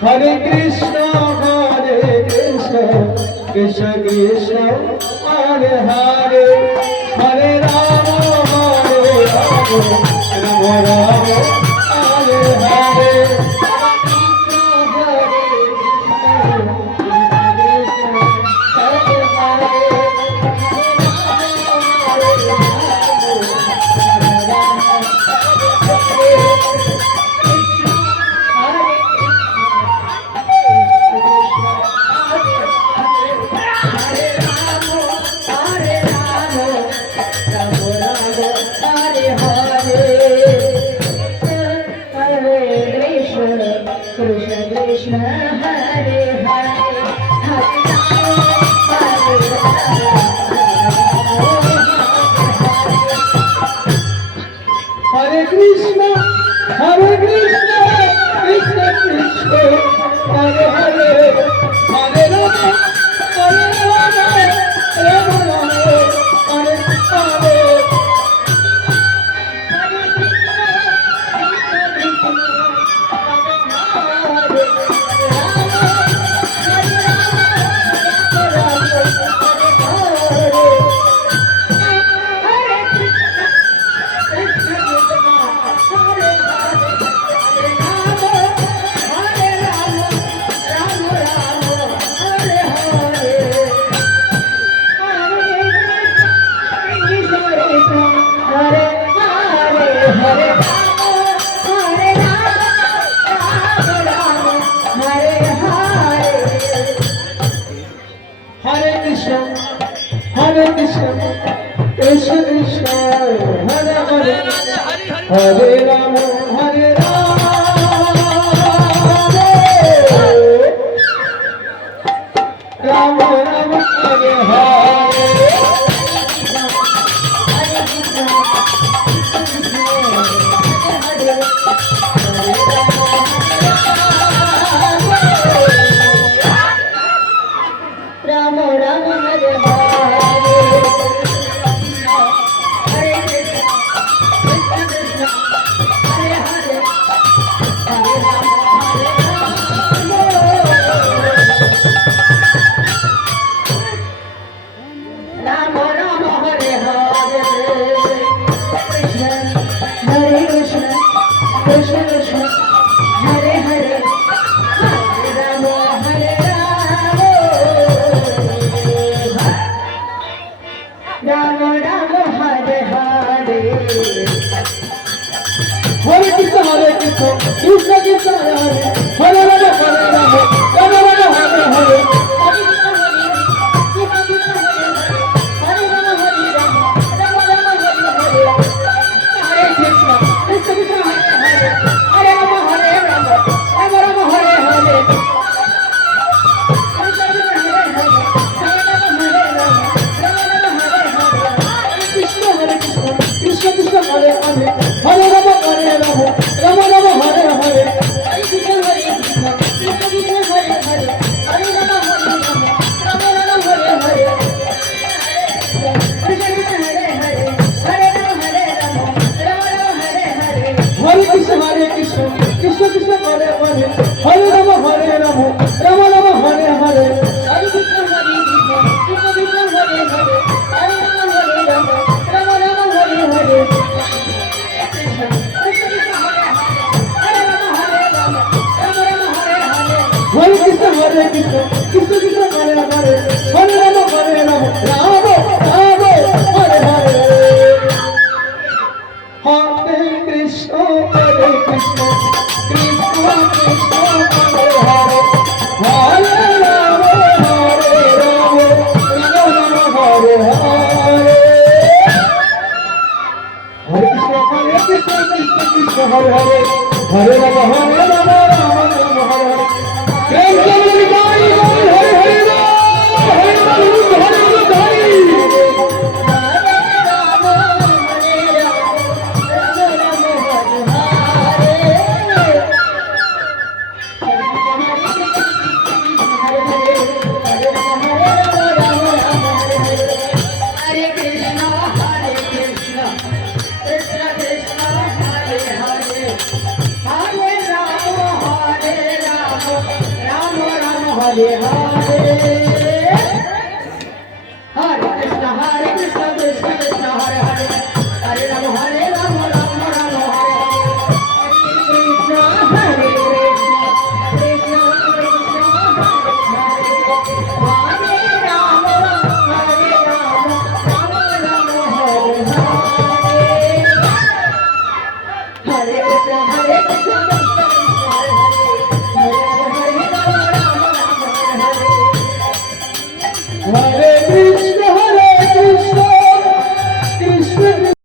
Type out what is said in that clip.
Hare Krishna, Krishna Krishna, Hare Hare, Hare Rama, Rama Rama, Hare Hare. Hare Krishna, Hare Krishna, Krishna Krishna, Hare Hare, Hare Rama, Hare Rama, Rama Rama, Hare Hare. Hare Krishna, Hare Krishna, Krishna Krishna, Hare Hare, Hare Rama, Hare Rama, Rama Rama, Hare Hare. Hare Krishna, Hare Krishna, Krishna Krishna, Hare Hare, Hare Rama, Hare Rama, Rama Rama, Hare Hare. Krishna Krishna, Hare Hare, Hare Rama, Hare Rama, Rama Rama, Hare Hare. Hare Krishna, Hare Krishna, Krishna Krishna, Hare Hare, Hare Rama, Hare Rama, Rama Rama, Hare Hare. Krishna Krishna, Hare Hare, Hare Rama, Hare Rama, Rama Rama, Hare Hare. Hare Krishna, Hare Krishna, Krishna Krishna, Hare Hare, Hare Rama, Hare Rama, Rama Rama, Hare Hare. Hare Krishna, Hare Krishna, Krishna Krishna, Hare Hare, Hare Rama, Hare Rama, Rama Rama, Hare Hare. Hare Krishna, Hare Krishna, Krishna Krishna, Hare Hare, Hare Rama, Hare Rama, Rama Rama, Hare Hare. Hare Krishna, Hare Krishna, Krishna Krishna, Hare Hare, Hare Rama, Hare হরে রাম হরে রাম রাম রাম হরে হরে প্রেম করে গাই গাই হরে হরে রাম হরে রাম হরে রাম গাই Hare Hare Hare Krishna Krishna Krishna Hare Hare Hare Rama Rama Rama Hare Hare Krishna Krishna Hare Rama Rama Rama Hare Hare Hare Krishna Krishna